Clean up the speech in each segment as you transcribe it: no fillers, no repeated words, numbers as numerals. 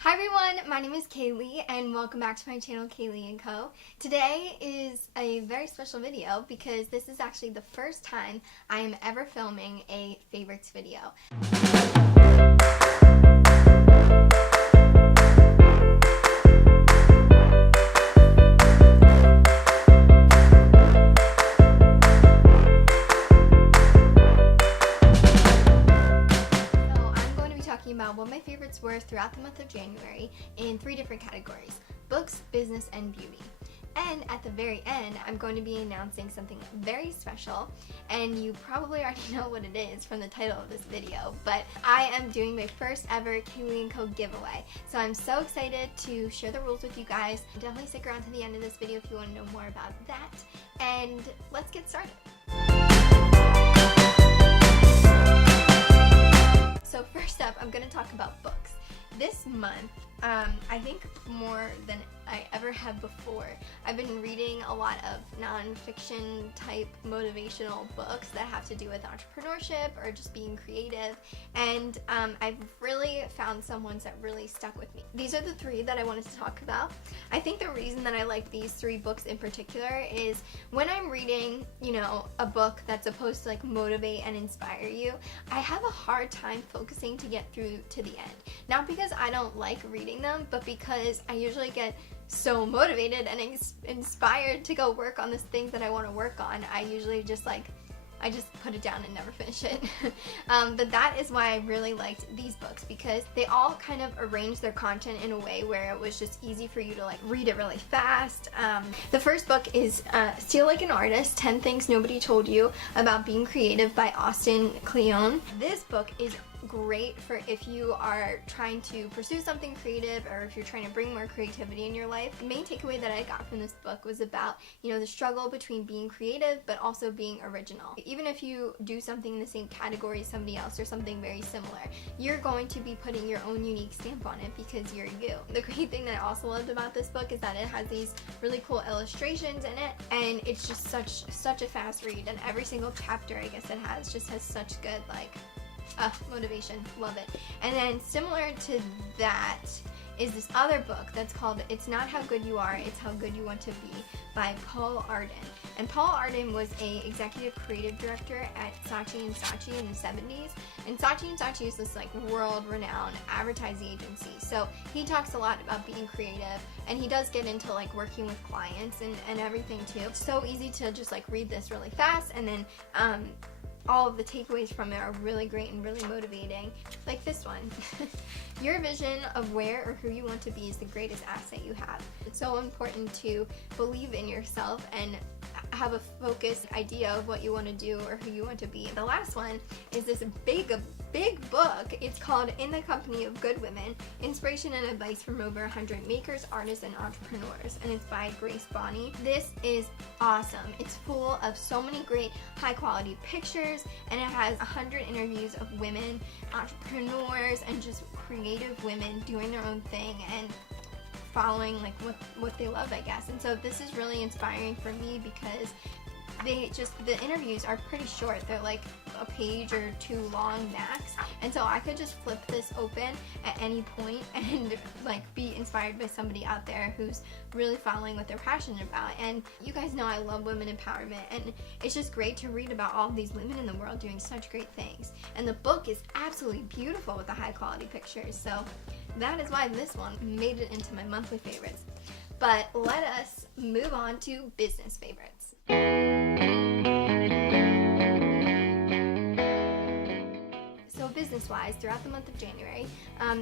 Hi everyone, my name is Kaylee and welcome back to my channel Callie&Co. Today is a very special video because this is actually the first time I am ever filming a favorites video. About what my favorites were throughout the month of January in 3 different categories: books, business, and beauty. And at the very end, I'm going to be announcing something very special, and you probably already know what it is from the title of this video, but I am doing my first ever Callie&Co giveaway. So I'm so excited to share the rules with you guys. Definitely stick around to the end of this video if you want to know more about that, and let's get started. So first up, I'm going to talk about books. This month, I think more than I ever have before, I've been reading a lot of non-fiction type motivational books that have to do with entrepreneurship or just being creative, and I've really found some ones that really stuck with me. These are the 3 that I wanted to talk about. I think the reason that I like these 3 books in particular is when I'm reading, a book that's supposed to motivate and inspire you, I have a hard time focusing to get through to the end. Not because I don't like reading them, but because I usually get so motivated and inspired to go work on this thing that I want to work on. I usually just put it down and never finish it. But that is why I really liked these books, because they all kind of arranged their content in a way where it was just easy for you to read it really fast. The first book is Steal Like an Artist, 10 Things Nobody Told You About Being Creative by Austin Kleon. This book is great for if you are trying to pursue something creative or if you're trying to bring more creativity in your life. The main takeaway that I got from this book was about, the struggle between being creative but also being original. Even if you do something in the same category as somebody else or something very similar, you're going to be putting your own unique stamp on it because you're you. The great thing that I also loved about this book is that it has these really cool illustrations in it, and it's just such a fast read, and every single chapter I guess it has such good motivation. Love it. And then similar to that is this other book that's called It's Not How Good You Are, It's How Good You Want to Be by Paul Arden. And Paul Arden was a executive creative director at Saatchi & Saatchi in the 70s. And Saatchi & Saatchi is this world-renowned advertising agency. So he talks a lot about being creative, and he does get into working with clients and everything too. It's so easy to just read this really fast, and then all of the takeaways from it are really great and really motivating. Like this one. Your vision of where or who you want to be is the greatest asset you have. It's so important to believe in yourself and have a focused idea of what you want to do or who you want to be. The last one is this big book. It's called In the Company of Good Women, Inspiration and Advice from Over 100 Makers, Artists, and Entrepreneurs, and it's by Grace Bonney. This is awesome. It's full of so many great high quality pictures, and it has 100 interviews of women, entrepreneurs, and just creative women doing their own thing and following what they love, I guess. And so this is really inspiring for me because the interviews are pretty short. They're a page or 2 long max, and so I could just flip this open at any point and be inspired by somebody out there who's really following what they're passionate about. And you guys know I love women empowerment, and it's just great to read about all of these women in the world doing such great things. And the book is absolutely beautiful with the high quality pictures, so that is why this one made it into my monthly favorites. But let us move on to business favorites. So business-wise, throughout the month of January,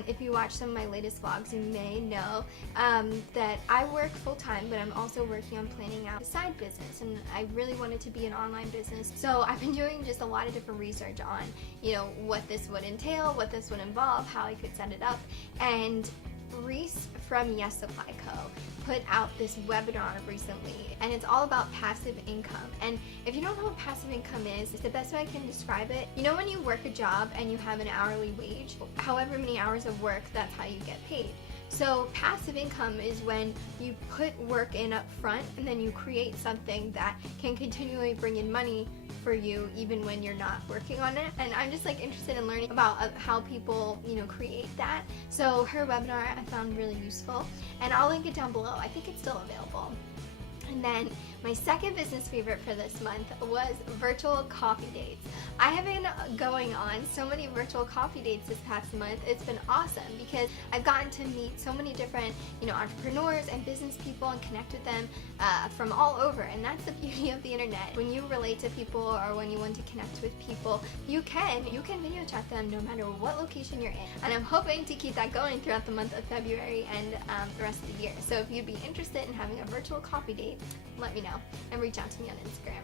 if you watch some of my latest vlogs, you may know that I work full-time, but I'm also working on planning out a side business, and I really want it to be an online business. So I've been doing just a lot of different research on, what this would entail, what this would involve, how I could set it up, and Reese from Yes Supply Co. put out this webinar recently, and it's all about passive income. And if you don't know what passive income is, it's the best way I can describe it. When you work a job and you have an hourly wage, however many hours of work, that's how you get paid. So passive income is when you put work in up front and then you create something that can continually bring in money for you even when you're not working on it. And I'm just like interested in learning about how people, you know, create that. So her webinar I found really useful, and I'll link it down below. I think it's still available. And then my second business favorite for this month was virtual coffee dates. I have been going on so many virtual coffee dates this past month. It's been awesome because I've gotten to meet so many different, you know, entrepreneurs and business people and connect with them from all over. And that's the beauty of the internet. When you relate to people or when you want to connect with people, you can video chat them no matter what location you're in. And I'm hoping to keep that going throughout the month of February and the rest of the year. So if you'd be interested in having a virtual coffee date, let me know and reach out to me on Instagram.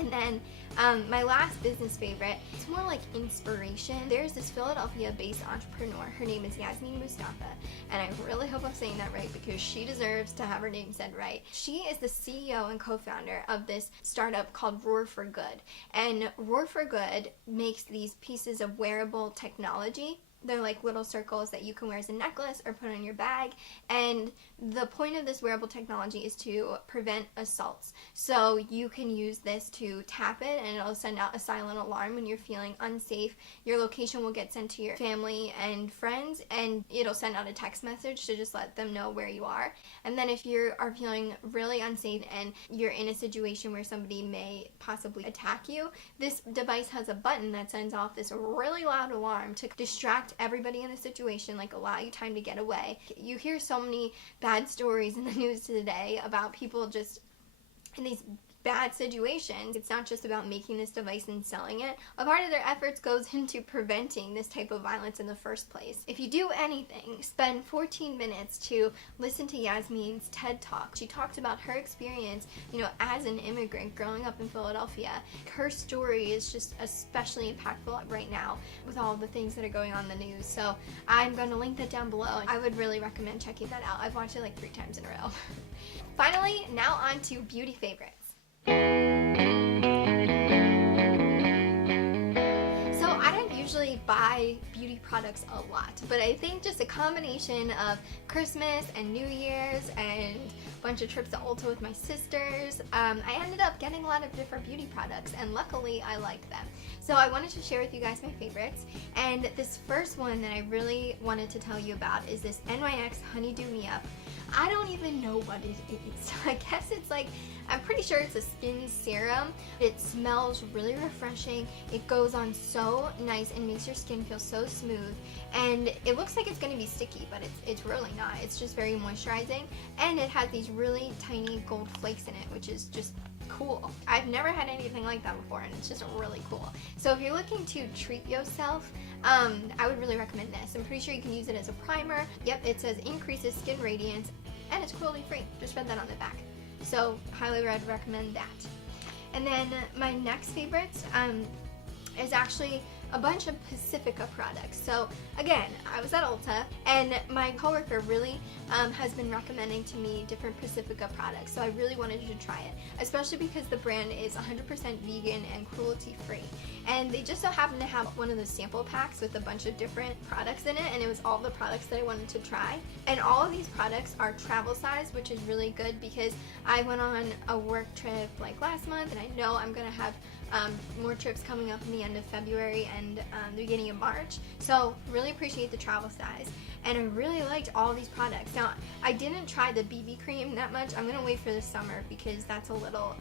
And then my last business favorite, it's more like inspiration. There's this Philadelphia-based entrepreneur. Her name is Yasmin Mustafa, and I really hope I'm saying that right because she deserves to have her name said right. She is the CEO and co-founder of this startup called Roar for Good. And Roar for Good makes these pieces of wearable technology. They're like little circles that you can wear as a necklace or put on your bag. And the point of this wearable technology is to prevent assaults. So you can use this to tap it and it'll send out a silent alarm when you're feeling unsafe. Your location will get sent to your family and friends, and it'll send out a text message to just let them know where you are. And then if you are feeling really unsafe and you're in a situation where somebody may possibly attack you, this device has a button that sends off this really loud alarm to distract everybody in the situation, like allow you time to get away. You hear so many bad stories in the news today about people just in these bad situations. It's not just about making this device and selling it. A part of their efforts goes into preventing this type of violence in the first place. If you do anything, spend 14 minutes to listen to Yasmin's TED Talk. She talked about her experience, you know, as an immigrant growing up in Philadelphia. Her story is just especially impactful right now with all the things that are going on in the news. So I'm going to link that down below. I would really recommend checking that out. I've watched it like 3 times in a row. Finally, now on to beauty favorites. So I don't usually buy beauty products a lot, but I think just a combination of Christmas and New Year's and a bunch of trips to Ulta with my sisters, I ended up getting a lot of different beauty products, and luckily I like them. So I wanted to share with you guys my favorites, and this first one that I really wanted to tell you about is this NYX Honeydew Me Up. I don't even know what it is. I guess it's like, I'm pretty sure it's a skin serum. It smells really refreshing. It goes on so nice and makes your skin feel so smooth. And it looks like it's going to be sticky, but it's really not. It's just very moisturizing. And it has these really tiny gold flakes in it, which is just cool. I've never had anything like that before, and it's just really cool. So if you're looking to treat yourself, I would really recommend this. I'm pretty sure you can use it as a primer. Yep, it says increases skin radiance, and it's cruelty free. Just read that on the back. So highly recommend that. And then my next favorite is actually a bunch of Pacifica products. So again, I was at Ulta, and my coworker really has been recommending to me different Pacifica products, so I really wanted to try it, especially because the brand is 100% vegan and cruelty free. And they just so happen to have one of those sample packs with a bunch of different products in it, and it was all the products that I wanted to try. And all of these products are travel size, which is really good because I went on a work trip like last month, and I know I'm gonna have more trips coming up in the end of February and the beginning of March. So really appreciate the travel size, and I really liked all these products. Now I didn't try the BB cream that much. I'm gonna wait for the summer because that's a little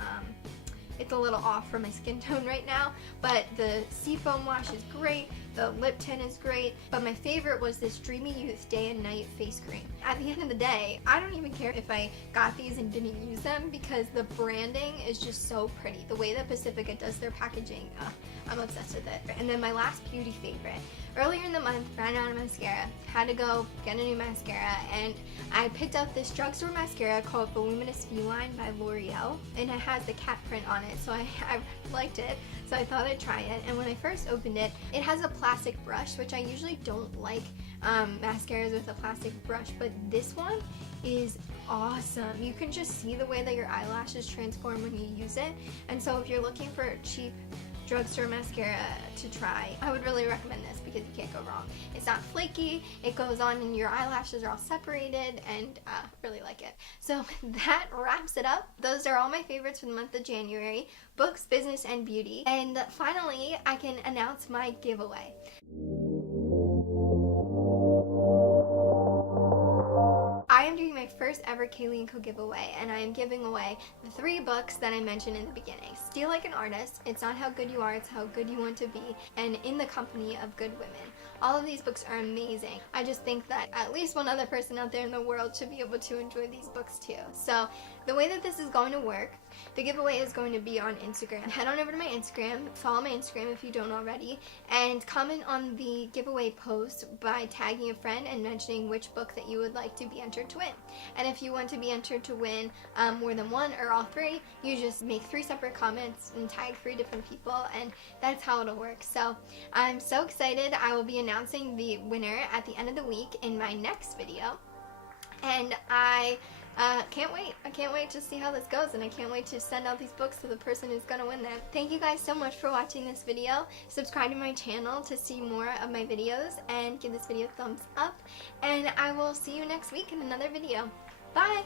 it's a little off for my skin tone right now, but the seafoam wash is great, the lip tint is great, but my favorite was this Dreamy Youth Day and Night face cream. At the end of the day, I don't even care if I got these and didn't use them because the branding is just so pretty. The way that Pacifica does their packaging, I'm obsessed with it. And then my last beauty favorite. Earlier in the month, ran out of mascara, had to go get a new mascara, and I picked up this drugstore mascara called Voluminous Feline by L'Oreal, and it has the cat print on it, so I liked it, so I thought I'd try it. And when I first opened it, it has a plastic brush, which I usually don't like mascaras with a plastic brush, but this one is awesome. You can just see the way that your eyelashes transform when you use it, and so if you're looking for cheap drugstore mascara to try. I would really recommend this because you can't go wrong. It's not flaky, it goes on and your eyelashes are all separated, and really like it. So that wraps it up. Those are all my favorites for the month of January: books, business, and beauty. And finally, I can announce my giveaway. I am doing my first ever Callie&Co giveaway, and I am giving away the 3 books that I mentioned in the beginning. Steal Like an Artist, It's Not How Good You Are, It's How Good You Want to Be, and In the Company of Good Women. All of these books are amazing. I just think that at least one other person out there in the world should be able to enjoy these books too. So the way that this is going to work, the giveaway is going to be on Instagram. Head on over to my Instagram, follow my Instagram if you don't already, and comment on the giveaway post by tagging a friend and mentioning which book that you would like to be entered to win. And if you want to be entered to win more than 1 or all 3, you just make 3 separate comments and tag 3 different people, and that's how it'll work. So I'm so excited. I will be announcing the winner at the end of the week in my next video, and I can't wait. I can't wait to see how this goes, and I can't wait to send out these books to the person who's gonna win them. Thank you guys so much for watching this video. Subscribe to my channel to see more of my videos, and give this video a thumbs up, and I will see you next week in another video. Bye!